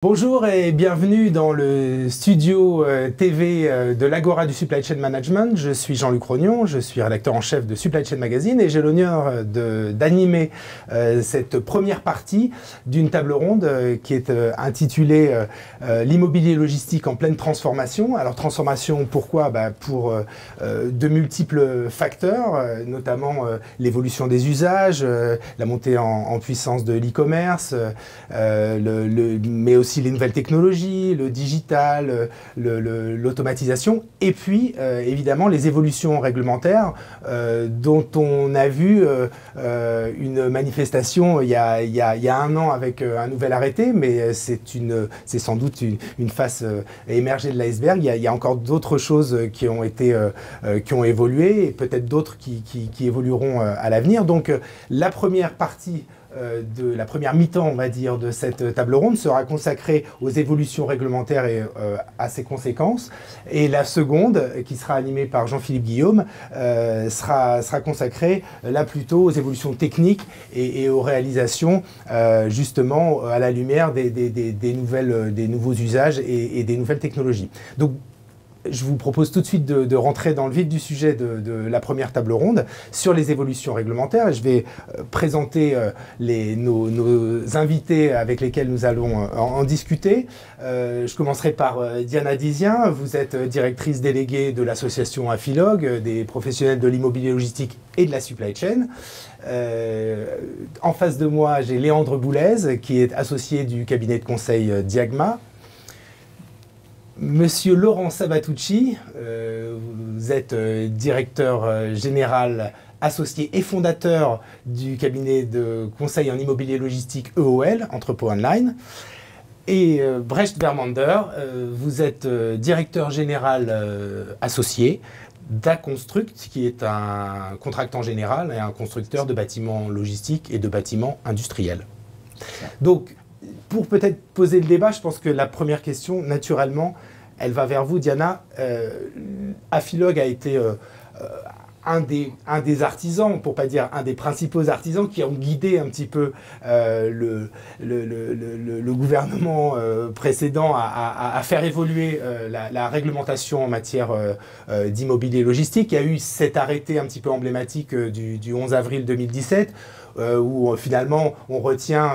Bonjour et bienvenue dans le studio TV de l'Agora du Supply Chain Management. Je suis Jean-Luc Rognon, je suis rédacteur en chef de Supply Chain Magazine et j'ai l'honneur d'animer cette première partie d'une table ronde qui est intitulée L'immobilier logistique en pleine transformation. Alors transformation, pourquoi? Pour de multiples facteurs, notamment l'évolution des usages, la montée en puissance de l'e-commerce, mais aussi les nouvelles technologies, le digital, l'automatisation, et puis évidemment les évolutions réglementaires dont on a vu une manifestation il y a un an avec un nouvel arrêté, mais c'est sans doute une face émergée de l'iceberg. Il y a encore d'autres choses qui ont évolué et peut-être d'autres qui évolueront à l'avenir. Donc la première partie de la première mi-temps, on va dire, de cette table ronde sera consacrée aux évolutions réglementaires et à ses conséquences. Et la seconde, qui sera animée par Jean-Philippe Guillaume, sera consacrée là plutôt aux évolutions techniques et aux réalisations, justement à la lumière des nouveaux usages et des nouvelles technologies. Donc, je vous propose tout de suite de rentrer dans le vif du sujet de la première table ronde sur les évolutions réglementaires. Je vais présenter nos invités avec lesquels nous allons en discuter. Je commencerai par Diana Dizien. Vous êtes directrice déléguée de l'association Afilog, des professionnels de l'immobilier logistique et de la supply chain. En face de moi, j'ai Léandre Boulez, qui est associé du cabinet de conseil Diagma. Monsieur Laurent Sabatucci, vous êtes directeur général associé et fondateur du cabinet de conseil en immobilier logistique EOL, Entrepôt Online. Et Brecht Vermander, vous êtes directeur général associé d'Aconstruct, qui est un contractant général et un constructeur de bâtiments logistiques et de bâtiments industriels. Donc, pour peut-être poser le débat, je pense que la première question, naturellement, elle va vers vous, Diana. Afilog a été un des artisans, pour ne pas dire un des principaux artisans, qui ont guidé un petit peu le gouvernement précédent à faire évoluer la réglementation en matière d'immobilier logistique. Il y a eu cet arrêté un petit peu emblématique du 11 avril 2017, où finalement on retient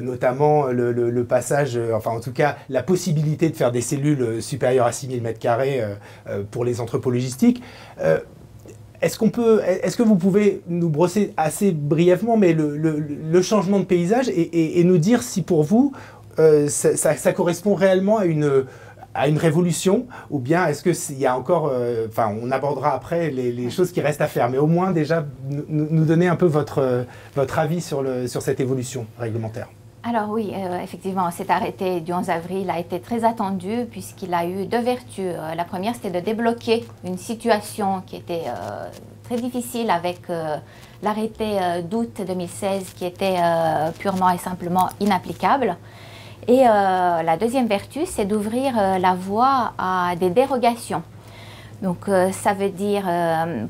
notamment le passage, enfin en tout cas la possibilité de faire des cellules supérieures à 6000 m² pour les entrepôts logistiques. Est-ce que vous pouvez nous brosser assez brièvement mais le changement de paysage et nous dire si pour vous ça correspond réellement à une révolution, ou bien est-ce qu'il y a encore, on abordera après les choses qui restent à faire, mais au moins déjà nous donner un peu votre avis sur cette évolution réglementaire. Alors oui, effectivement, cet arrêté du 11 avril a été très attendu puisqu'il a eu deux vertus. La première, c'était de débloquer une situation qui était très difficile avec l'arrêté d'août 2016 qui était purement et simplement inapplicable. Et la deuxième vertu, c'est d'ouvrir la voie à des dérogations. Donc ça veut dire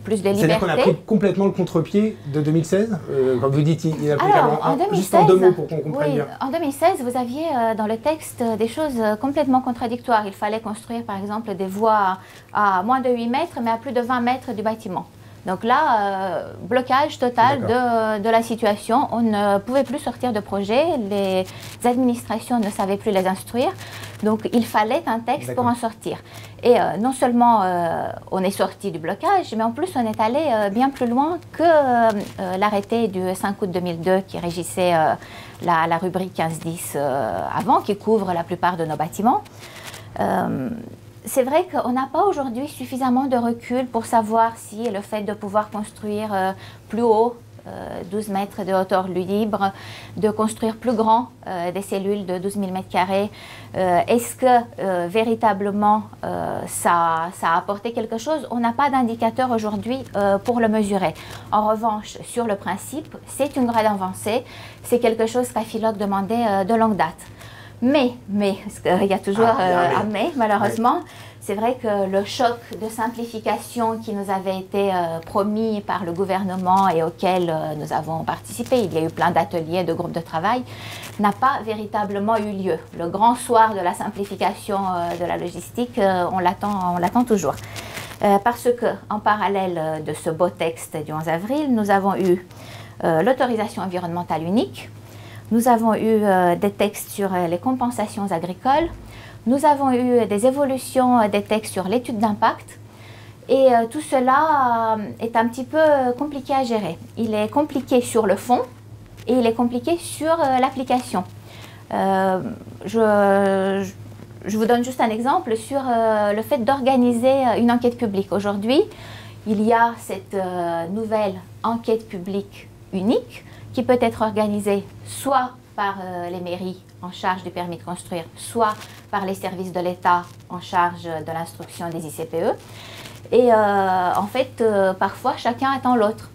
plus de liberté. C'est-à-dire qu'on a pris complètement le contre-pied de 2016 quand vous dites inapplicable. Juste en deux mots pour qu'on comprenne bien. En 2016, vous aviez dans le texte des choses complètement contradictoires. Il fallait construire par exemple des voies à moins de 8 mètres mais à plus de 20 mètres du bâtiment. Donc là, blocage total de la situation. On ne pouvait plus sortir de projet, les administrations ne savaient plus les instruire. Donc il fallait un texte pour en sortir. Et non seulement on est sorti du blocage, mais en plus on est allé bien plus loin que l'arrêté du 5 août 2002 qui régissait la rubrique 1510 avant, qui couvre la plupart de nos bâtiments. C'est vrai qu'on n'a pas aujourd'hui suffisamment de recul pour savoir si le fait de pouvoir construire plus haut, 12 mètres de hauteur libre, de construire plus grand, des cellules de 12 000 m², est-ce que véritablement ça a apporté quelque chose? On n'a pas d'indicateur aujourd'hui pour le mesurer. En revanche, sur le principe, c'est une grande avancée, c'est quelque chose qu'Afilog demandait de longue date. Mais, il y a toujours un mais, malheureusement, c'est vrai que le choc de simplification qui nous avait été promis par le gouvernement et auquel nous avons participé, il y a eu plein d'ateliers, de groupes de travail, n'a pas véritablement eu lieu. Le grand soir de la simplification de la logistique, on l'attend toujours. Parce qu'en parallèle de ce beau texte du 11 avril, nous avons eu l'autorisation environnementale unique, nous avons eu des textes sur les compensations agricoles, nous avons eu des évolutions des textes sur l'étude d'impact et tout cela est un petit peu compliqué à gérer. Il est compliqué sur le fond et il est compliqué sur l'application. Je vous donne juste un exemple sur le fait d'organiser une enquête publique. Aujourd'hui, il y a cette nouvelle enquête publique unique qui peut être organisée soit par les mairies en charge du permis de construire, soit par les services de l'État en charge de l'instruction des ICPE. Et en fait, parfois, chacun attend l'autre.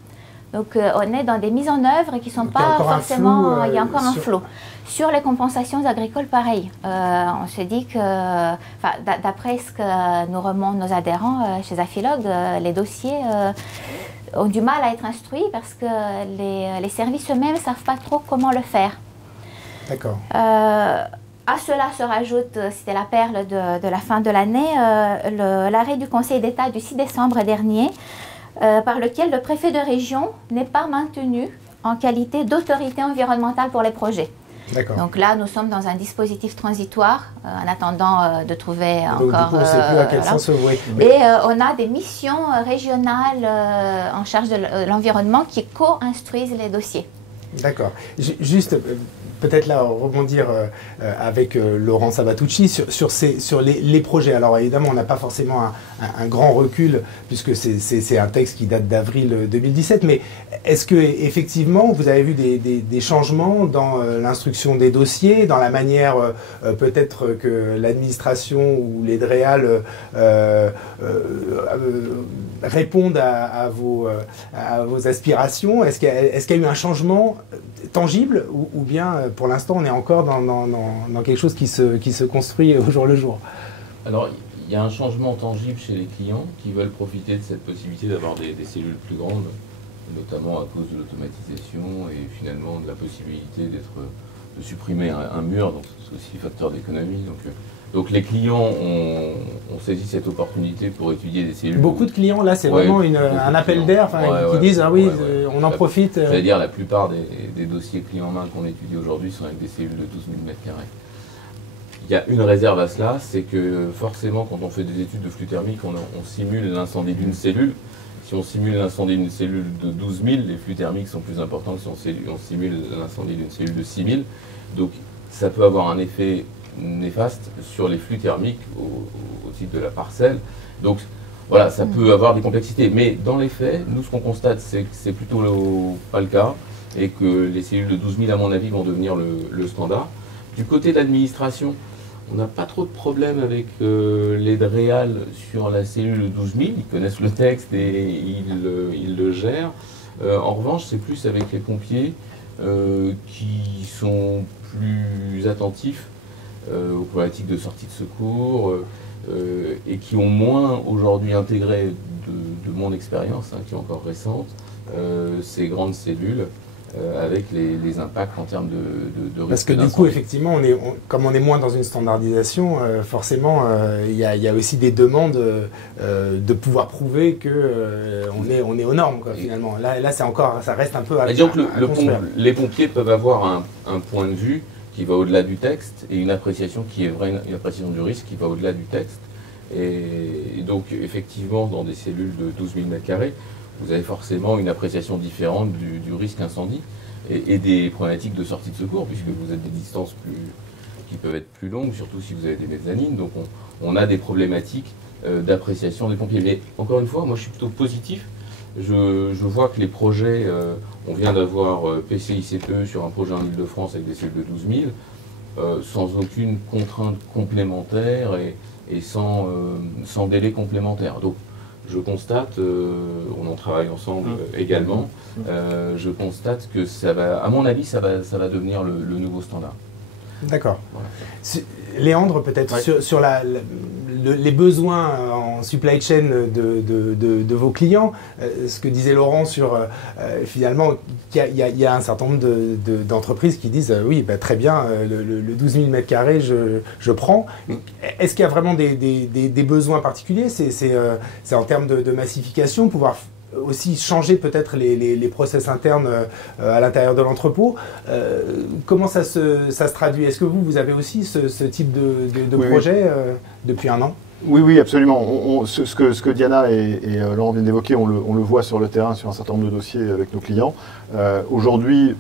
Donc, on est dans des mises en œuvre qui ne sont pas forcément... il y a encore un flou. Sur les compensations agricoles, pareil. On se dit que, d'après ce que nous remontent nos adhérents chez Afilog, les dossiers ont du mal à être instruits parce que les services eux-mêmes ne savent pas trop comment le faire. D'accord. À cela se rajoute, c'était la perle de la fin de l'année, l'arrêt du Conseil d'État du 6 décembre dernier, par lequel le préfet de région n'est pas maintenu en qualité d'autorité environnementale pour les projets. Donc là, nous sommes dans un dispositif transitoire en attendant de trouver donc, encore... Du coup, on ne sait plus à quel sens ouvrir. Et on a des missions régionales en charge de l'environnement qui co-instruisent les dossiers. D'accord. Juste... Peut-être là rebondir avec Laurent Sabatucci sur les projets. Alors évidemment, on n'a pas forcément un grand recul puisque c'est un texte qui date d'avril 2017, mais est-ce que effectivement vous avez vu des changements dans l'instruction des dossiers, dans la manière peut-être que l'administration ou les DREAL répondent à vos aspirations? Est-ce qu'il y a eu un changement tangible ou bien pour l'instant on est encore dans quelque chose qui se construit au jour le jour? Alors il y a un changement tangible chez les clients qui veulent profiter de cette possibilité d'avoir des cellules plus grandes, notamment à cause de l'automatisation et finalement de la possibilité de supprimer un mur, donc c'est aussi facteur d'économie. Donc les clients ont saisi cette opportunité pour étudier des cellules. Beaucoup de clients, là, c'est vraiment un appel d'air qui disent « Ah oui, on en profite ». C'est-à-dire la plupart des dossiers clés en main qu'on étudie aujourd'hui sont avec des cellules de 12 000 m². Il y a une réserve à cela, c'est que forcément, quand on fait des études de flux thermique, on simule l'incendie d'une cellule. Si on simule l'incendie d'une cellule de 12 000, les flux thermiques sont plus importants que si on simule l'incendie d'une cellule de 6 000. Donc ça peut avoir un effet néfaste sur les flux thermiques au titre de la parcelle. Donc voilà, ça peut avoir des complexités. Mais dans les faits, nous ce qu'on constate, c'est que c'est plutôt pas le cas et que les cellules de 12 000, à mon avis, vont devenir le standard. Du côté de l'administration, on n'a pas trop de problèmes avec les DREAL sur la cellule de 12 000. Ils connaissent le texte et ils le gèrent. En revanche, c'est plus avec les pompiers qui sont plus attentifs aux problématiques de sortie de secours et qui ont moins aujourd'hui intégré de mon expérience, qui est encore récente, ces grandes cellules avec les impacts en termes de risque. Parce que du coup, effectivement, comme on est moins dans une standardisation, forcément, il y a aussi des demandes de pouvoir prouver qu'on est aux normes, quoi, finalement. Là ça reste un peu à les pompiers peuvent avoir un point de vue qui va au-delà du texte et une appréciation qui est vraie, une appréciation du risque qui va au-delà du texte. Et donc, effectivement, dans des cellules de 12 000 m², vous avez forcément une appréciation différente du risque incendie et des problématiques de sortie de secours, puisque vous êtes des distances qui peuvent être plus longues, surtout si vous avez des mezzanines. Donc, on a des problématiques d'appréciation des pompiers. Mais encore une fois, moi, je suis plutôt positif. Je vois que les projets, on vient d'avoir PCI-CPE sur un projet en Ile-de-France avec des cellules de 12 000, sans aucune contrainte complémentaire et sans délai complémentaire. Donc je constate, on en travaille ensemble également, je constate que ça va, à mon avis, ça va devenir le nouveau standard. D'accord. Voilà. Léandre, peut-être sur les besoins en supply chain de vos clients, ce que disait Laurent sur finalement qu'il y a un certain nombre d'entreprises qui disent oui, bah, très bien, le 12 000 m², je prends. Est-ce qu'il y a vraiment des besoins particuliers? C'est en termes de massification, pouvoir aussi changer peut-être les process internes à l'intérieur de l'entrepôt. Comment ça se traduit? Est-ce que vous avez aussi ce type de projet depuis un an? Oui, absolument. Ce que Diana et Laurent viennent d'évoquer, on le voit sur le terrain, sur un certain nombre de dossiers avec nos clients. Aujourd'hui,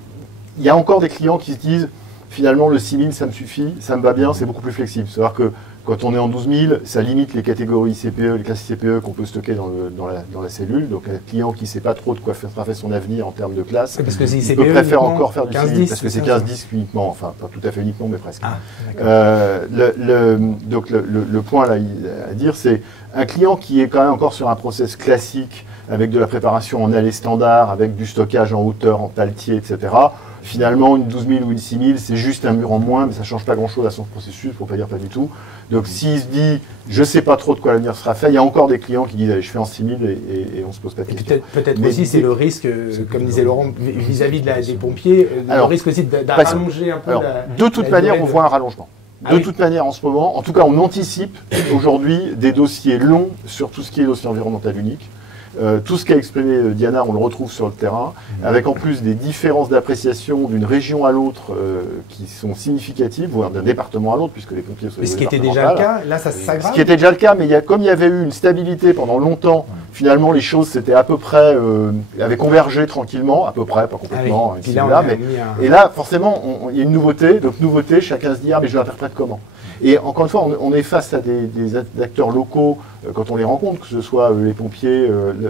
il y a encore des clients qui se disent finalement le 6 000 ça me suffit, ça me va bien, c'est beaucoup plus flexible. C'est-à-dire que quand on est en 12 000, ça limite les catégories CPE, les classes CPE qu'on peut stocker dans la cellule. Donc un client qui ne sait pas trop de quoi sera fait son avenir en termes de classe, parce que il CPE peut préférer encore faire du 15, 6 000 parce que c'est 15-10 uniquement, enfin pas tout à fait uniquement mais presque. Donc le point là à dire, c'est un client qui est quand même encore sur un process classique avec de la préparation en allée standard, avec du stockage en hauteur, en paletier, etc. Finalement, une 12 000 ou une 6 000, c'est juste un mur en moins, mais ça ne change pas grand-chose à son processus, pour ne pas dire pas du tout. Donc s'il se dit, je ne sais pas trop de quoi l'avenir sera fait, il y a encore des clients qui disent, allez, je fais en 6 000 et on ne se pose pas de questions. Peut-être aussi, c'est le risque, comme disait Laurent, vis-à-vis des pompiers, le risque aussi d'allonger un peu de toute manière, on voit un rallongement. De toute manière, en ce moment, en tout cas, on anticipe aujourd'hui des dossiers longs sur tout ce qui est dossier environnemental unique. Tout ce qu'a exprimé Diana, on le retrouve sur le terrain, avec en plus des différences d'appréciation d'une région à l'autre qui sont significatives, voire d'un département à l'autre, puisque les pompiers sont. Mais ce qui était déjà le cas, là ça s'aggrave. Ce qui était déjà le cas, mais comme il y avait eu une stabilité pendant longtemps, finalement les choses c'était à peu près, avaient convergé tranquillement, à peu près, pas complètement, et là forcément il y a une nouveauté, donc nouveauté, chacun se dit ah mais je l'interprète comment. Et encore une fois, on est face à des acteurs locaux, quand on les rencontre, que ce soit les pompiers,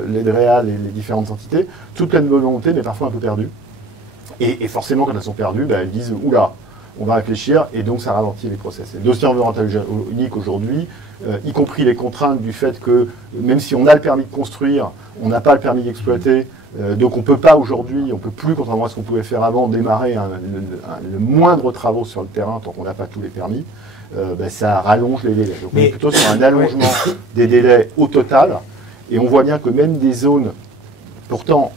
les DREA, les différentes entités, toutes pleines de bonne volonté, mais parfois un peu perdues. Et forcément, quand elles sont perdues, elles disent « Oula, on va réfléchir », et donc ça ralentit les process. Et le dossier environnemental unique aujourd'hui, y compris les contraintes du fait que, même si on a le permis de construire, on n'a pas le permis d'exploiter, donc on ne peut pas aujourd'hui, on ne peut plus, contrairement à ce qu'on pouvait faire avant, démarrer le moindre travaux sur le terrain tant qu'on n'a pas tous les permis. Ça rallonge les délais. Donc on est plutôt sur un allongement des délais au total. Et on voit bien que même des zones pourtant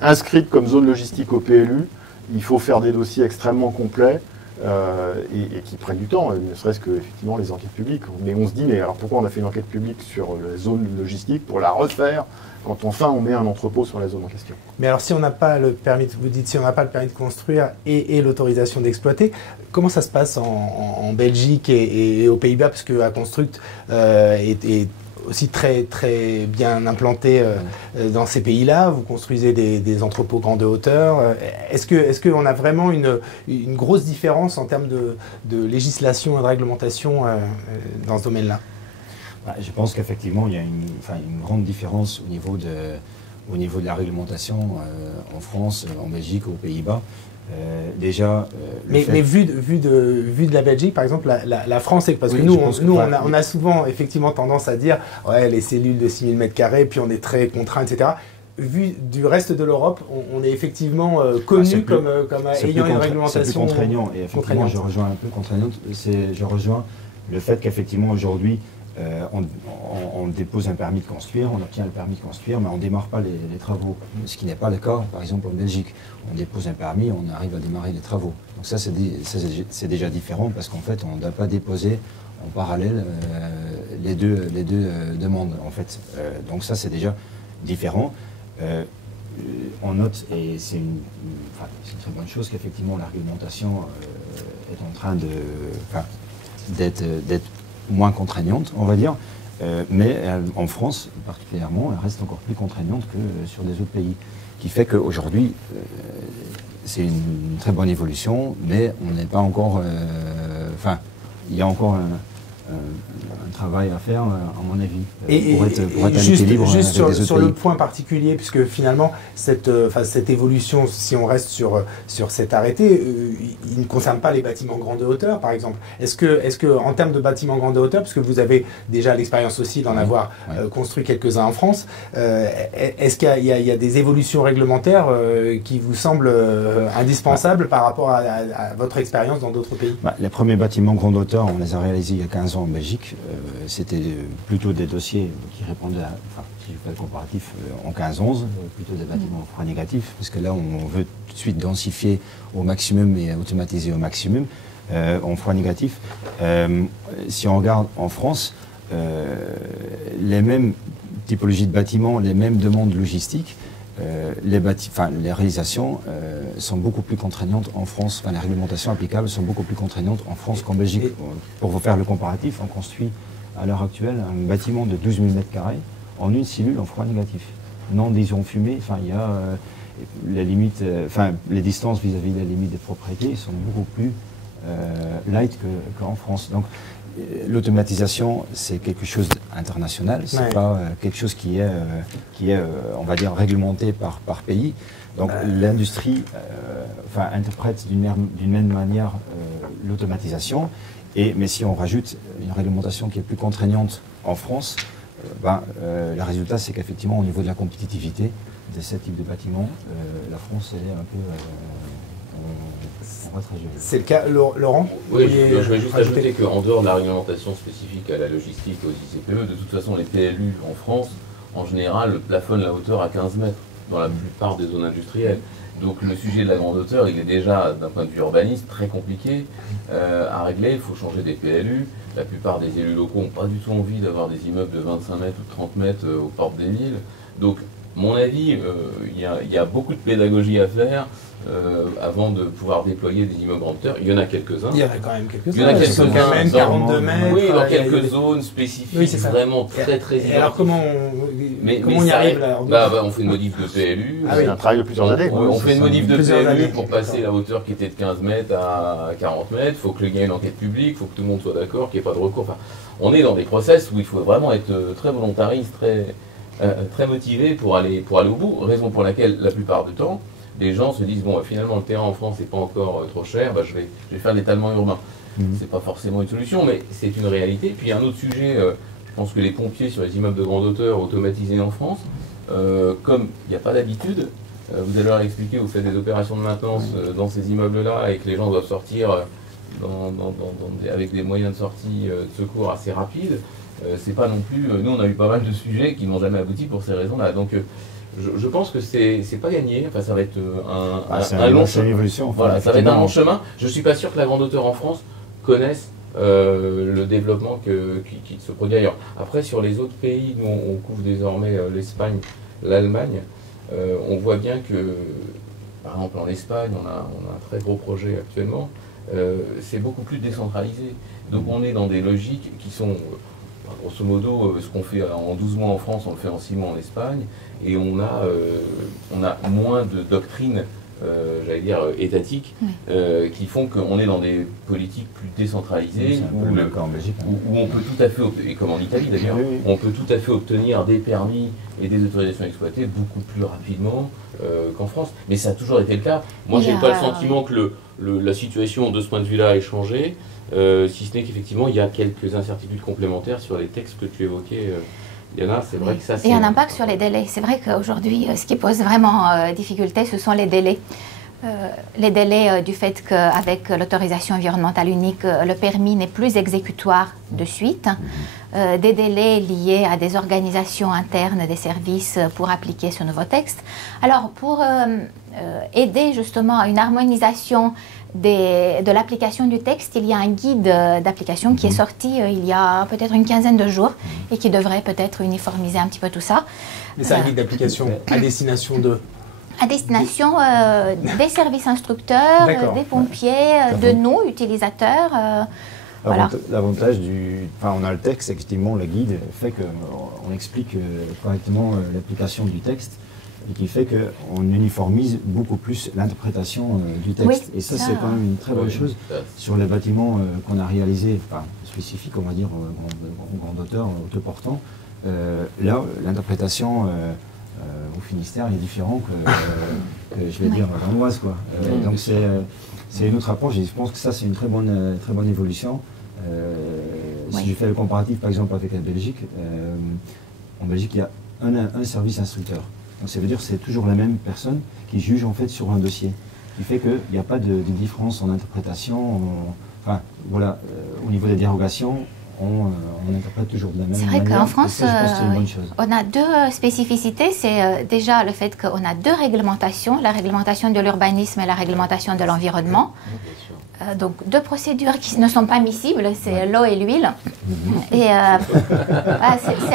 inscrites comme zone logistique au PLU, il faut faire des dossiers extrêmement complets et qui prennent du temps, ne serait-ce que effectivement les enquêtes publiques. Mais on se dit, mais alors pourquoi on a fait une enquête publique sur la zone logistique pour la refaire quand enfin on met un entrepôt sur la zone en question? Mais alors si on n'a pas le permis, vous dites si on n'a pas le permis de construire et l'autorisation d'exploiter, comment ça se passe en Belgique et aux Pays-Bas, parce que Construct est aussi très, très bien implanté dans ces pays-là. Vous construisez des entrepôts grande hauteur. Est-ce qu'on a vraiment une grosse différence en termes de législation et de réglementation dans ce domaine-là? Je pense qu'effectivement, il y a une grande différence au niveau de la réglementation en France, en Belgique, aux Pays-Bas. Mais vu de la Belgique, par exemple, la France, parce que nous, on a souvent effectivement tendance à dire ouais, les cellules de 6 000 m², puis on est très contraint, etc. Vu du reste de l'Europe, on est effectivement connu comme ayant une réglementation. C'est plus contraignant, et effectivement, je rejoins un peu contraignante. Je rejoins le fait qu'effectivement, aujourd'hui, on dépose un permis de construire, on obtient le permis de construire, mais on ne démarre pas les travaux. Ce qui n'est pas le cas, par exemple, en Belgique. On dépose un permis, on arrive à démarrer les travaux. Donc ça, c'est déjà différent parce qu'en fait, on ne doit pas déposer en parallèle les deux demandes, en fait. Donc ça, c'est déjà différent. On note, et c'est une très bonne chose, qu'effectivement, la réglementation est en train d'être moins contraignante, on va dire, mais en France, particulièrement, elle reste encore plus contraignante que sur des autres pays. Qui fait qu'aujourd'hui, c'est une très bonne évolution, mais on n'est pas encore... il y a encore un travail à faire, à mon avis, pour être juste sur le point particulier, puisque finalement, cette évolution, si on reste sur cet arrêté, il ne concerne pas les bâtiments grande hauteur, par exemple. Est-ce que en termes de bâtiments grande hauteur, puisque vous avez déjà l'expérience aussi d'en avoir construit quelques-uns en France, est-ce qu'il y a des évolutions réglementaires qui vous semblent indispensables par rapport à votre expérience dans d'autres pays? Les premiers bâtiments grande hauteur, on les a réalisés il y a 15 ans en Belgique. C'était plutôt des dossiers qui répondaient à, si je fais le comparatif, en 15-11, plutôt des bâtiments froid négatif, parce que là, on veut tout de suite densifier au maximum et automatiser au maximum en froid négatif. Si on regarde en France, les mêmes typologies de bâtiments, les mêmes demandes logistiques, les réalisations sont beaucoup plus contraignantes en France, les réglementations applicables sont beaucoup plus contraignantes en France qu'en Belgique. Pour vous faire le comparatif, on construit à l'heure actuelle un bâtiment de 12 000 m² en une cellule en froid négatif. Non d'ion fumé, il y a les limites, les distances vis-à-vis des limites des propriétés sont beaucoup plus light qu'en France. Donc, l'automatisation, c'est quelque chose d'international, c'est pas quelque chose qui est, on va dire, réglementé par pays. Donc l'industrie interprète d'une même manière l'automatisation, mais si on rajoute une réglementation qui est plus contraignante en France, le résultat c'est qu'effectivement au niveau de la compétitivité de ce type de bâtiments, la France elle est un peu... C'est le cas, Laurent? Oui, je vais juste ajouter qu'en dehors de la réglementation spécifique à la logistique, aux ICPE, de toute façon, les PLU en France, en général, plafonnent la hauteur à 15 mètres dans la plupart des zones industrielles. Donc le sujet de la grande hauteur, il est déjà, d'un point de vue urbaniste, très compliqué à régler. Il faut changer des PLU. La plupart des élus locaux n'ont pas du tout envie d'avoir des immeubles de 25 mètres ou de 30 mètres aux portes des villes. Donc, à mon avis, il y a beaucoup de pédagogie à faire. Avant de pouvoir déployer des immeubles grande hauteur. Il y en a quelques-uns. Il y en a quand même quelques-uns. Il y en a quelques-uns. 42 mètres. Oui, dans quelques zones spécifiques, vraiment très identiques. Alors comment on y arrive là? On fait une modif de PLU. C'est un travail de plusieurs années. On fait une modif de PLU pour passer la hauteur qui était de 15 mètres à 40 mètres. Il faut qu'il y ait une enquête publique, il faut que tout le monde soit d'accord, qu'il n'y ait pas de recours. On est dans des process où il faut vraiment être très volontariste, très motivé pour aller au bout. Raison pour laquelle, la plupart du temps, les gens se disent, bon, finalement, le terrain en France n'est pas encore trop cher, je vais faire l'étalement urbain. C'est pas forcément une solution, mais c'est une réalité. Puis un autre sujet, je pense que les pompiers sur les immeubles de grande hauteur automatisés en France, comme il n'y a pas d'habitude, vous allez leur expliquer, vous faites des opérations de maintenance dans ces immeubles-là et que les gens doivent sortir avec des moyens de sortie de secours assez rapides, c'est pas non plus... nous, on a eu pas mal de sujets qui n'ont jamais abouti pour ces raisons-là. Donc, je pense que c'est pas gagné, ça va être un long chemin. Voilà, ça va être un long chemin. Je ne suis pas sûr que la grande hauteur en France connaisse le développement qui se produit ailleurs. Après, sur les autres pays, nous on couvre désormais l'Espagne, l'Allemagne, on voit bien que, par exemple en Espagne, on a un très gros projet actuellement, c'est beaucoup plus décentralisé. Donc on est dans des logiques qui sont... Grosso modo, ce qu'on fait en 12 mois en France, on le fait en 6 mois en Espagne, et on a moins de doctrines, j'allais dire, étatiques, qui font qu'on est dans des politiques plus décentralisées, où on peut tout à fait, et comme en Italie d'ailleurs, on peut tout à fait obtenir des permis et des autorisations exploitées beaucoup plus rapidement qu'en France. Mais ça a toujours été le cas. Moi, je n'ai pas le sentiment que la situation de ce point de vue-là ait changé. Si ce n'est qu'effectivement, il y a quelques incertitudes complémentaires sur les textes que tu évoquais. Il y en a, c'est vrai que ça... Et un impact sur les délais. C'est vrai qu'aujourd'hui, ce qui pose vraiment difficulté, ce sont les délais. Les délais du fait qu'avec l'autorisation environnementale unique, le permis n'est plus exécutoire de suite. Des délais liés à des organisations internes des services pour appliquer ce nouveau texte. Alors, pour aider justement à une harmonisation de l'application du texte, il y a un guide d'application qui est sorti il y a peut-être une quinzaine de jours et qui devrait peut-être uniformiser un petit peu tout ça. Mais c'est un guide d'application à destination de... À destination des services instructeurs, des pompiers, de nous, utilisateurs. Voilà. L'avantage on a le texte, effectivement, le guide fait qu'on explique correctement l'application du texte. et qui fait qu'on uniformise beaucoup plus l'interprétation du texte. Et ça, c'est quand même une très bonne chose sur les bâtiments qu'on a réalisés, enfin spécifiques, on va dire, grand auteur, autoportant. Là, l'interprétation au Finistère est différente que je vais dire, grenouise, quoi. Donc c'est une autre approche et je pense que ça, c'est une très bonne évolution. Si je fais le comparatif, par exemple, avec la Belgique, en Belgique, il y a un service instructeur. Donc ça veut dire que c'est toujours la même personne qui juge en fait sur un dossier. Ce qui fait qu'il n'y a pas de différence en interprétation. Enfin, voilà, au niveau des dérogations, on interprète toujours de la même manière. C'est vrai qu'en France, ça, je pense que c'est une bonne chose. On a deux spécificités. C'est déjà le fait qu'on a deux réglementations, la réglementation de l'urbanisme et la réglementation de l'environnement. Donc deux procédures qui ne sont pas miscibles, c'est l'eau et l'huile. Et c'est un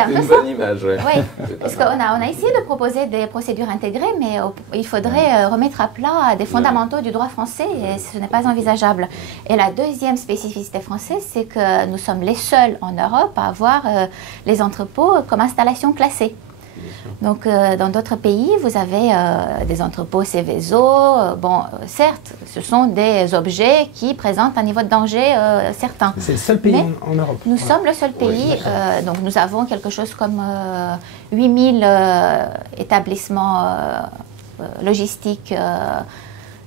peu une bonne image, ouais. Oui, parce qu'on a essayé de proposer des procédures intégrées, mais il faudrait remettre à plat des fondamentaux du droit français et ce n'est pas envisageable. Et la deuxième spécificité française, c'est que nous sommes les seuls en Europe à avoir les entrepôts comme installation classée. Donc, dans d'autres pays, vous avez des entrepôts Céveso. Bon, certes, ce sont des objets qui présentent un niveau de danger certain. C'est le seul pays en Europe. Nous sommes le seul pays. Donc, nous avons quelque chose comme 8000 établissements logistiques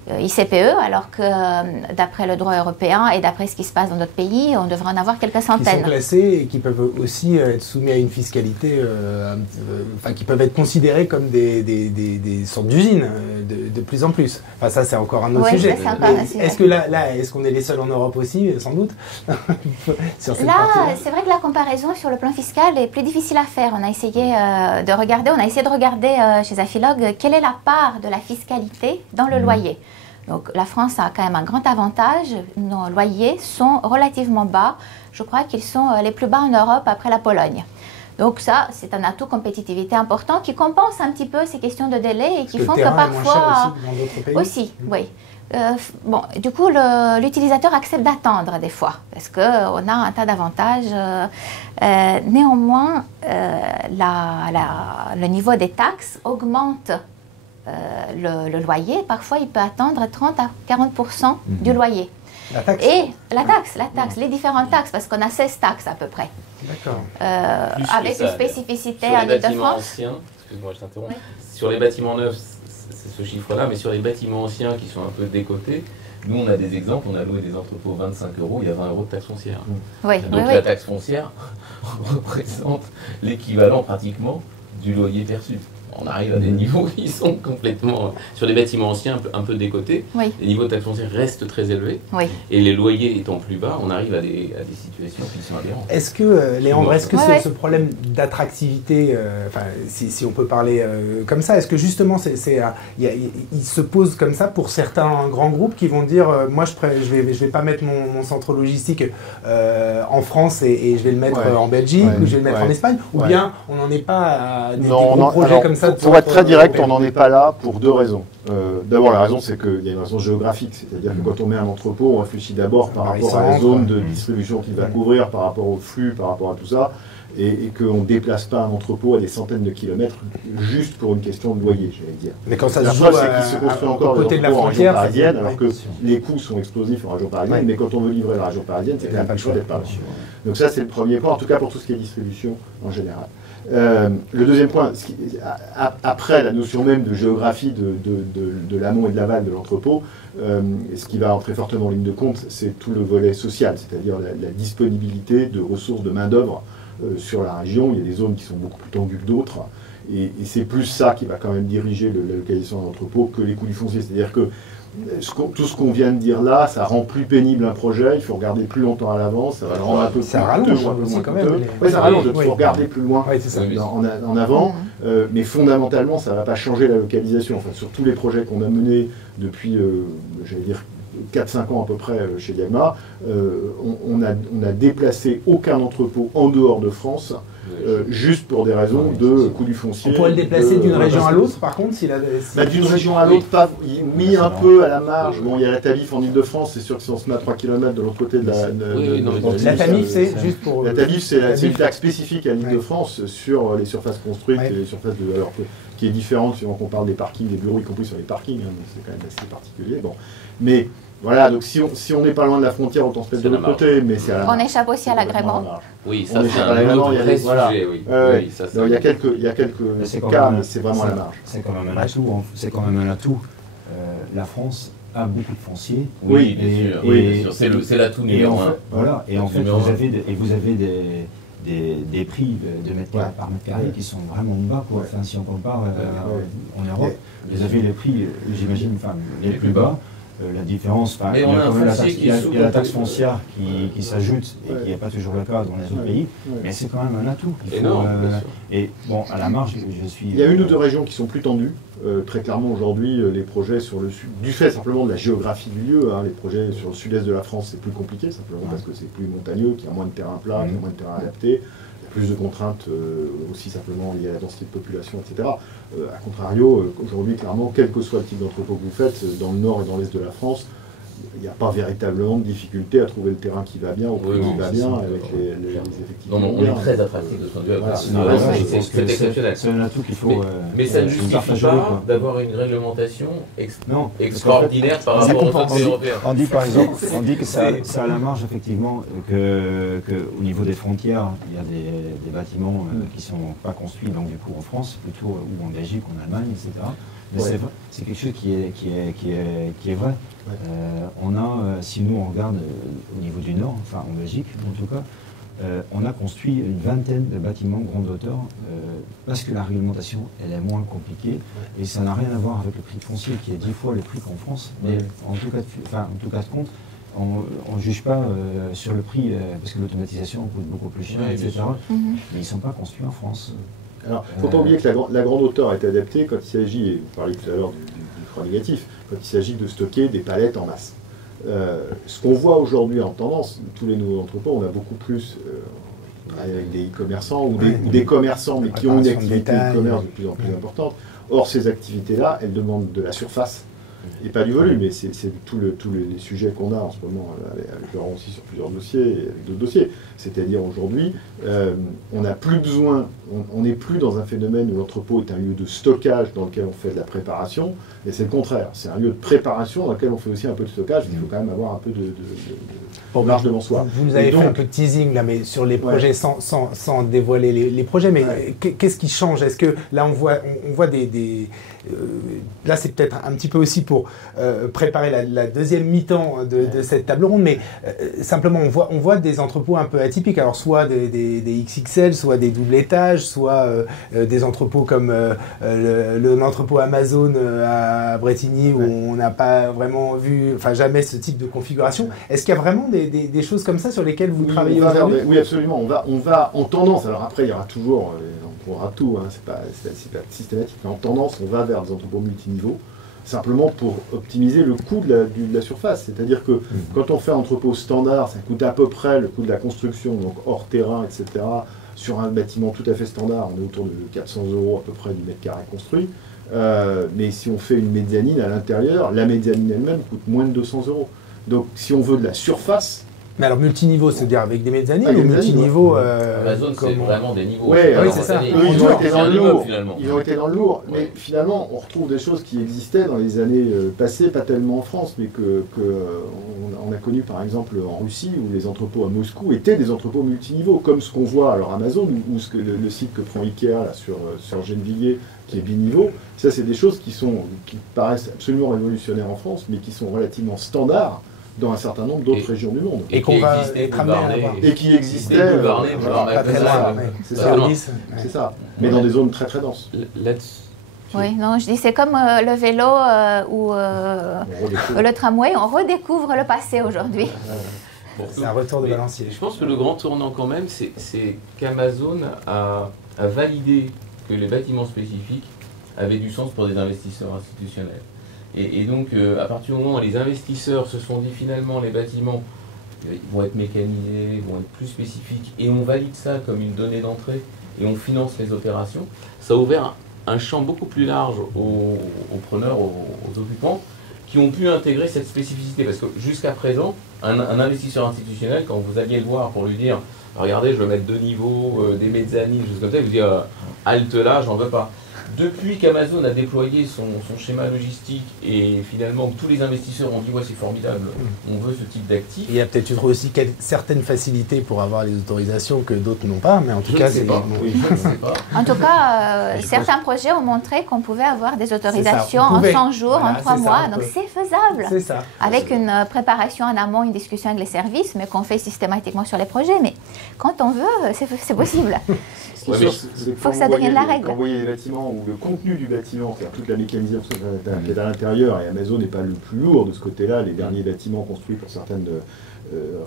ICPE, alors que d'après le droit européen et d'après ce qui se passe dans d'autres pays, on devrait en avoir quelques centaines. Qui sont classés et qui peuvent aussi être soumis à une fiscalité, enfin qui peuvent être considérés comme des sortes d'usines de plus en plus. Enfin ça c'est encore un autre sujet. Est-ce que là est-ce qu'on est les seuls en Europe aussi, sans doute sur cette là, c'est vrai que la comparaison sur le plan fiscal est plus difficile à faire. On a essayé de regarder chez Afilog quelle est la part de la fiscalité dans le loyer. Donc la France a quand même un grand avantage, nos loyers sont relativement bas, je crois qu'ils sont les plus bas en Europe après la Pologne. Donc ça, c'est un atout compétitivité important qui compense un petit peu ces questions de délai et qui font que parfois... Aussi, oui. Bon, du coup, l'utilisateur accepte d'attendre des fois, parce qu'on a un tas d'avantages. Néanmoins, le niveau des taxes augmente. Le loyer, parfois, il peut atteindre 30 à 40% du loyer. La taxe. Et la taxe, les différentes taxes, parce qu'on a 16 taxes à peu près. D'accord. Avec une spécificité en Ile-de-France. Sur les bâtiments anciens, excuse-moi, je t'interromps. Oui. Sur les bâtiments neufs, c'est ce chiffre-là, mais sur les bâtiments anciens qui sont un peu décotés, nous, on a des exemples, on a loué des entrepôts 25 €, il y a 20 € de taxe foncière. Oui, donc la taxe foncière représente l'équivalent pratiquement du loyer perçu. On arrive à des niveaux qui sont complètement... Sur les bâtiments anciens un peu décotés, les niveaux de taxe foncière restent très élevés. Et les loyers étant plus bas, on arrive à des situations qui sont aberrantes. Est-ce que, Léandre, ce problème d'attractivité, si on peut parler comme ça, est-ce que justement il se pose comme ça pour certains grands groupes qui vont dire moi je vais pas mettre mon centre logistique en France et je vais le mettre en Belgique ou je vais le mettre en Espagne, ou bien on n'en est pas à des gros projets comme ça? Pour être très direct, on n'en est pas là pour deux raisons. D'abord, la raison, c'est qu'il y a une raison géographique, c'est-à-dire que quand on met un entrepôt, on réfléchit d'abord par rapport à la zone de distribution qu'il va couvrir, par rapport au flux, par rapport à tout ça, et qu'on ne déplace pas un entrepôt à des centaines de kilomètres juste pour une question de loyer, j'allais dire. Mais quand ça se joue c'est qu'il se construit encore côté de la frontière, en région parisienne, alors que sûr. les coûts sont explosifs en région parisienne, mais quand on veut livrer la région parisienne, c'est quand même pas le choix d'être pas là. Donc ça, c'est le premier point, en tout cas pour tout ce qui est distribution en général. Le deuxième point, après la notion même de géographie de l'amont et de l'aval de l'entrepôt, ce qui va entrer fortement en ligne de compte, c'est tout le volet social, c'est-à-dire la disponibilité de ressources de main-d'œuvre sur la région. Il y a des zones qui sont beaucoup plus tendues que d'autres, et c'est plus ça qui va quand même diriger la localisation d'un entrepôt que les coûts du foncier. C'est-à-dire que tout ce qu'on vient de dire là, ça rend plus pénible un projet, il faut regarder plus longtemps à l'avance, ça va le rendre un peu plus coûteux ou un peu moins coûteux. Oui, ça rallonge, il faut regarder plus loin en avant, mais fondamentalement, ça ne va pas changer la localisation. Enfin, sur tous les projets qu'on a menés depuis, j'allais dire, 4-5 ans à peu près chez Diagma, on a déplacé aucun entrepôt en dehors de France, juste pour des raisons de coût du foncier. On pourrait le déplacer d'une région à l'autre, par contre, d'une région à l'autre, pas mis un peu à la marge. Bon, il y a la Talif en Ile-de-France, c'est sûr que si on se met à 3 km de l'autre côté de la Talif, c'est juste pour... La Talif, c'est une taxe spécifique à l'Île-de-France sur les surfaces construites et les surfaces de... Alors que qui est différente suivant qu'on parle des parkings, des bureaux, y compris sur les parkings, hein, c'est quand même assez particulier. Bon. Mais voilà, donc si on n'est pas loin de la frontière, autant se mettre de l'autre côté, mais c'est à la On échappe aussi à l'agrément. Oui, ça c'est un autre vrai sujet, oui. Il y a quelques cas, mais c'est vraiment à la marge. C'est quand même un atout. C'est quand même un atout. La France a beaucoup de fonciers. Oui, bien sûr. C'est l'atout numéro un. Voilà, et en fait, vous avez des prix de mètre carré par mètre carré qui sont vraiment bas, quoi. Enfin, si on compare en Europe, vous avez les prix, j'imagine, les plus bas. La différence, il y a la taxe foncière qui s'ajoute et qui n'est pas toujours le cas dans les autres pays, mais c'est quand même un atout. Et bon, à la marge, je suis... Il y a une ou deux régions qui sont plus tendues. Très clairement, aujourd'hui, les projets sur le sud, du fait simplement de la géographie du lieu, hein, les projets sur le sud-est de la France, c'est plus compliqué, simplement parce que c'est plus montagneux, qu'il y a moins de terrain plat, qu'il y a moins de terrain adapté. Plus de contraintes aussi simplement liées à la densité de population, etc. A contrario, aujourd'hui, clairement, quel que soit le type d'entrepôt que vous faites, dans le nord et dans l'est de la France, il n'y a pas véritablement de difficulté à trouver le terrain qui va bien, au prix qui va bien, avec les effectifs. On est très attractif de ce point de vue. C'est exceptionnel. C'est un atout qu'il faut... Mais ça ne justifie pas d'avoir une réglementation extraordinaire par rapport aux autres Européens. On dit par exemple, que ça a la marge effectivement qu'au niveau des frontières, il y a des bâtiments qui ne sont pas construits donc du coup en France, plutôt ou en Belgique, en Allemagne, etc. Mais c'est quelque chose qui est vrai. On a, si nous on regarde au niveau du Nord, enfin en Belgique en tout cas, on a construit une vingtaine de bâtiments grande hauteur parce que la réglementation elle est moins compliquée et ça n'a rien à voir avec le prix de foncier qui est 10 fois le prix qu'en France. Mais en tout cas de compte, on ne juge pas sur le prix parce que l'automatisation coûte beaucoup plus cher, etc. Mais ils ne sont pas construits en France. Alors, il ne faut pas oublier que la grande hauteur est adaptée quand il s'agit, et vous parliez tout à l'heure du frein négatif, quand il s'agit de stocker des palettes en masse. Ce qu'on voit aujourd'hui en tendance, tous les nouveaux entrepôts, on a beaucoup plus avec des e-commerçants ou des commerçants, mais qui ont une activité de commerce de plus en plus importante. Or, ces activités-là, elles demandent de la surface et pas du volume. Et c'est tous les sujets qu'on a en ce moment, je verrai aussi sur plusieurs dossiers, avec d'autres dossiers. C'est-à-dire aujourd'hui, on n'a plus besoin, on n'est plus dans un phénomène où l'entrepôt est un lieu de stockage dans lequel on fait de la préparation, mais c'est le contraire. C'est un lieu de préparation dans lequel on fait aussi un peu de stockage, mais il faut quand même avoir un peu de marge devant soi. Vous nous avez fait un peu de teasing là, mais sur les projets, sans dévoiler les projets, mais qu'est-ce qui change? Est-ce que là, on voit des là, c'est peut-être un petit peu aussi pour préparer la deuxième mi-temps de cette table ronde, mais simplement, on voit des entrepôts un peu atypiques, alors soit des XXL, soit des doubles étages, soit des entrepôts comme l'entrepôt Amazon à Bretigny, où on n'a pas vraiment vu, enfin jamais ce type de configuration. Est-ce qu'il y a vraiment des choses comme ça sur lesquelles vous travaillez aujourd'hui? Oui, absolument. On va en tendance, alors après, il y aura toujours... on pourra tout, hein, c'est pas systématique, mais en tendance, on va vers des entrepôts multiniveaux, simplement pour optimiser le coût de la surface. C'est-à-dire que quand on fait un entrepôt standard, ça coûte à peu près le coût de la construction, donc hors terrain, etc. Sur un bâtiment tout à fait standard, on est autour de 400 € à peu près du mètre carré construit. Mais si on fait une mezzanine à l'intérieur, la mezzanine elle-même coûte moins de 200 €. Donc si on veut de la surface... Mais alors multiniveau, c'est-à-dire avec des mezzanines ou multiniveau Amazon, c'est vraiment des niveaux. Oui, c'est ça. Eux, ils ont été dans le lourd. Ils ont été dans le lourd. Mais finalement, on retrouve des choses qui existaient dans les années passées, pas tellement en France, mais on a connu par exemple en Russie, où les entrepôts à Moscou étaient des entrepôts multiniveaux, comme ce qu'on voit alors Amazon, ou le site que prend Ikea là, sur Gennevilliers, qui est biniveau. Ça, c'est des choses qui paraissent absolument révolutionnaires en France, mais qui sont relativement standards dans un certain nombre d'autres régions du monde. Et qu'on va être amené à avoir. Et qui existaient... pas très loin, c'est ça. Mais dans des zones très très denses. Oui, non, je dis c'est comme le vélo ou le tramway, on redécouvre le passé aujourd'hui. C'est un retour de balancier. Je pense que le grand tournant quand même, c'est qu'Amazon a validé que les bâtiments spécifiques avaient du sens pour des investisseurs institutionnels. Et donc, à partir du moment où les investisseurs se sont dit finalement les bâtiments vont être mécanisés, vont être plus spécifiques, et on valide ça comme une donnée d'entrée, et on finance les opérations, ça a ouvert un champ beaucoup plus large aux preneurs, aux occupants, qui ont pu intégrer cette spécificité. Parce que jusqu'à présent, un investisseur institutionnel, quand vous alliez le voir pour lui dire « Regardez, je veux mettre 2 niveaux, des mezzanines, choses comme ça », il vous dit « Halte là, j'en veux pas ». Depuis qu'Amazon a déployé son schéma logistique et finalement tous les investisseurs ont dit ouais c'est formidable, on veut ce type d'actifs. Il y a peut-être aussi certaines facilités pour avoir les autorisations que d'autres n'ont pas, mais en tout cas c'est pas. Oui, je ne sais pas. En tout cas, certains projets ont montré qu'on pouvait avoir des autorisations en 100 jours, voilà, en 3 mois, donc c'est faisable. C'est ça. Avec une préparation en amont, une discussion avec les services, mais qu'on fait systématiquement sur les projets. Mais quand on veut, c'est possible. Il faut que ça devienne la règle. Quand vous voyez les bâtiments ou le contenu du bâtiment, c'est-à-dire toute la mécanisation qui est à l'intérieur, et Amazon n'est pas le plus lourd de ce côté-là, les derniers bâtiments construits pour certaines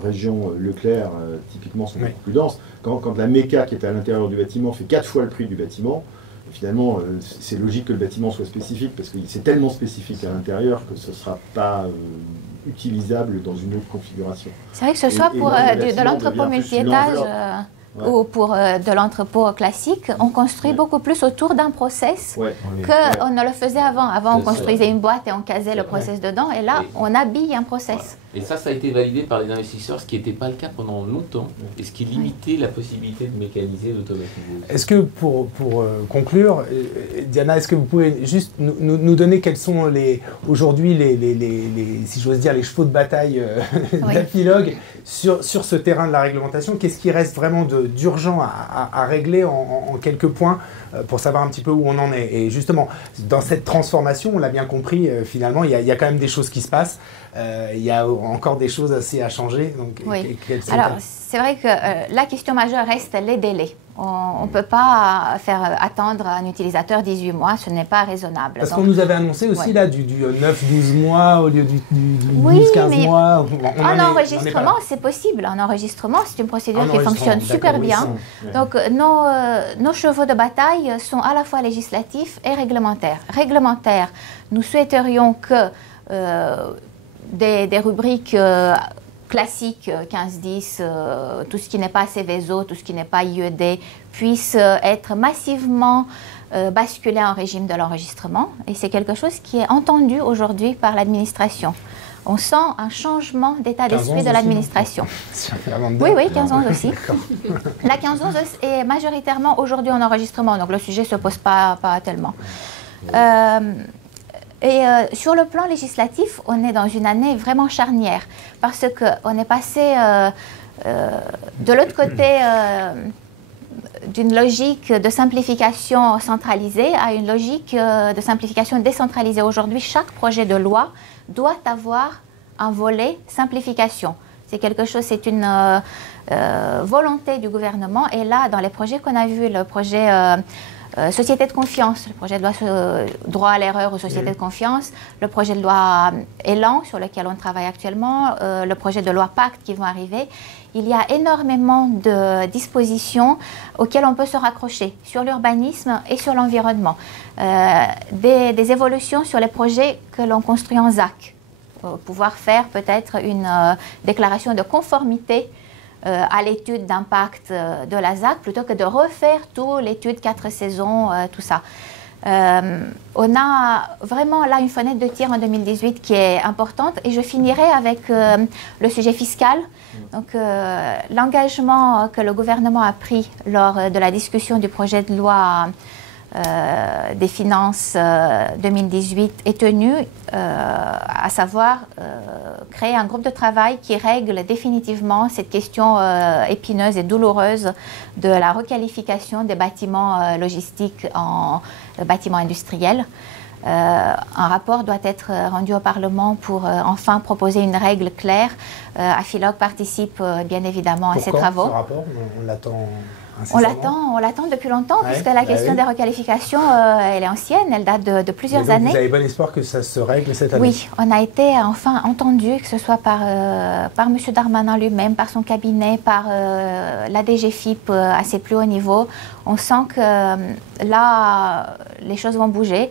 régions Leclerc, typiquement, sont beaucoup plus denses. Quand la méca qui est à l'intérieur du bâtiment fait 4 fois le prix du bâtiment, finalement, c'est logique que le bâtiment soit spécifique, parce que c'est tellement spécifique à l'intérieur que ce ne sera pas utilisable dans une autre configuration. C'est vrai que ce soit pour de l'entrepôt multi-étage ou pour de l'entrepôt classique, on construit beaucoup plus autour d'un process qu'on ne le faisait avant. Avant, on construisait une boîte et on casait le process dedans, et là, on habille un process. Et ça a été validé par les investisseurs, ce qui n'était pas le cas pendant longtemps, et ce qui limitait la possibilité de mécaniser, d'automatiser. Est-ce que, pour conclure, Diana, est-ce que vous pouvez juste nous donner quels sont aujourd'hui si j'ose dire, les chevaux de bataille d'Apilogue sur ce terrain de la réglementation? Qu'est-ce qui reste vraiment d'urgent à régler en quelques points pour savoir un petit peu où on en est? Et justement, dans cette transformation, on l'a bien compris, finalement, il y a quand même des choses qui se passent. Il y a encore des choses assez à changer. Donc, alors, c'est vrai que la question majeure reste les délais. On ne peut pas faire attendre un utilisateur 18 mois, ce n'est pas raisonnable. Parce qu'on nous avait annoncé aussi là, du 9-12 mois au lieu du 12-15 mois. En enregistrement, c'est possible. En enregistrement, c'est une procédure qui fonctionne super bien. Donc, nos chevaux de bataille sont à la fois législatifs et réglementaires. Réglementaires, nous souhaiterions que des rubriques classiques, 15-10, tout ce qui n'est pas Céveso, tout ce qui n'est pas IED, puissent être massivement basculés en régime de l'enregistrement. Et c'est quelque chose qui est entendu aujourd'hui par l'administration. On sent un changement d'état d'esprit de l'administration. Oui, 15-11 aussi. La 15-11 est majoritairement aujourd'hui en enregistrement, donc le sujet ne se pose pas tellement. Et sur le plan législatif, on est dans une année vraiment charnière parce qu'on est passé de l'autre côté d'une logique de simplification centralisée à une logique de simplification décentralisée. Aujourd'hui, chaque projet de loi doit avoir un volet simplification. C'est quelque chose, c'est une volonté du gouvernement. Et là, dans les projets qu'on a vus, le projet Société de confiance, le projet de loi droit à l'erreur ou société de confiance, le projet de loi Élan sur lequel on travaille actuellement, le projet de loi Pacte qui vont arriver, il y a énormément de dispositions auxquelles on peut se raccrocher sur l'urbanisme et sur l'environnement. Des évolutions sur les projets que l'on construit en ZAC, pouvoir faire peut-être une déclaration de conformité à l'étude d'impact de la ZAC plutôt que de refaire toute l'étude 4 saisons, tout ça. On a vraiment là une fenêtre de tir en 2018 qui est importante et je finirai avec le sujet fiscal. Donc l'engagement que le gouvernement a pris lors de la discussion du projet de loi des finances 2018 est tenu, à savoir créer un groupe de travail qui règle définitivement cette question épineuse et douloureuse de la requalification des bâtiments logistiques en bâtiments industriels. Un rapport doit être rendu au Parlement pour enfin proposer une règle claire. Afilogue participe bien évidemment à ces travaux. Ce rapport, on l'attend. On l'attend depuis longtemps, puisque la question des requalifications, elle est ancienne, elle date de plusieurs années. Vous avez bon espoir que ça se règle cette année? Oui, on a été enfin entendu, que ce soit par M. Darmanin lui-même, par son cabinet, par la DGFIP à ses plus hauts niveaux. On sent que là, les choses vont bouger.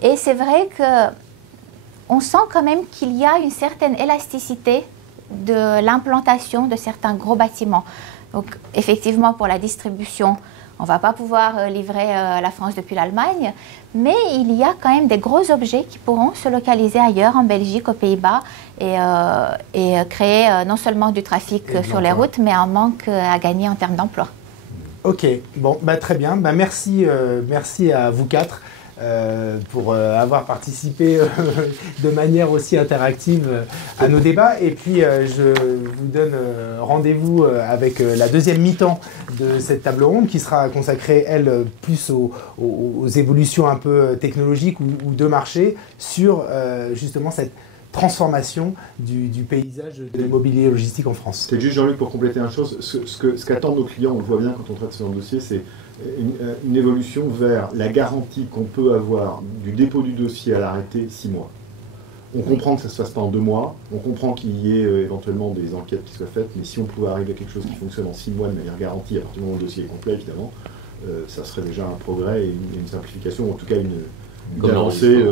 Et c'est vrai qu'on sent quand même qu'il y a une certaine élasticité de l'implantation de certains gros bâtiments. Donc, effectivement, pour la distribution, on ne va pas pouvoir livrer la France depuis l'Allemagne, mais il y a quand même des gros objets qui pourront se localiser ailleurs, en Belgique, aux Pays-Bas, et créer non seulement du trafic sur les routes, mais un manque à gagner en termes d'emploi. Ok, bon, très bien. Merci, merci à vous quatre pour avoir participé de manière aussi interactive à nos débats. Et puis, je vous donne rendez-vous avec la deuxième mi-temps de cette table ronde qui sera consacrée, elle, plus aux évolutions un peu technologiques ou de marché sur justement cette transformation du paysage de l'immobilier logistique en France. C'est juste, Jean-Luc, pour compléter une chose, ce qu'attendent nos clients, on le voit bien quand on traite ce genre de dossier, c'est une évolution vers la garantie qu'on peut avoir du dépôt du dossier à l'arrêté 6 mois. On comprend que ça ne se fasse pas en 2 mois, on comprend qu'il y ait éventuellement des enquêtes qui soient faites, mais si on pouvait arriver à quelque chose qui fonctionne en 6 mois de manière garantie, à partir du moment où le dossier est complet, évidemment, ça serait déjà un progrès et une simplification, ou en tout cas une avancée.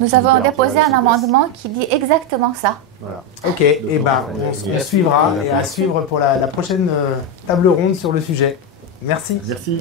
Nous avons déposé un amendement qui dit exactement ça. Voilà. Ok, et on suivra et à suivre pour la prochaine table ronde sur le sujet. Merci. Merci.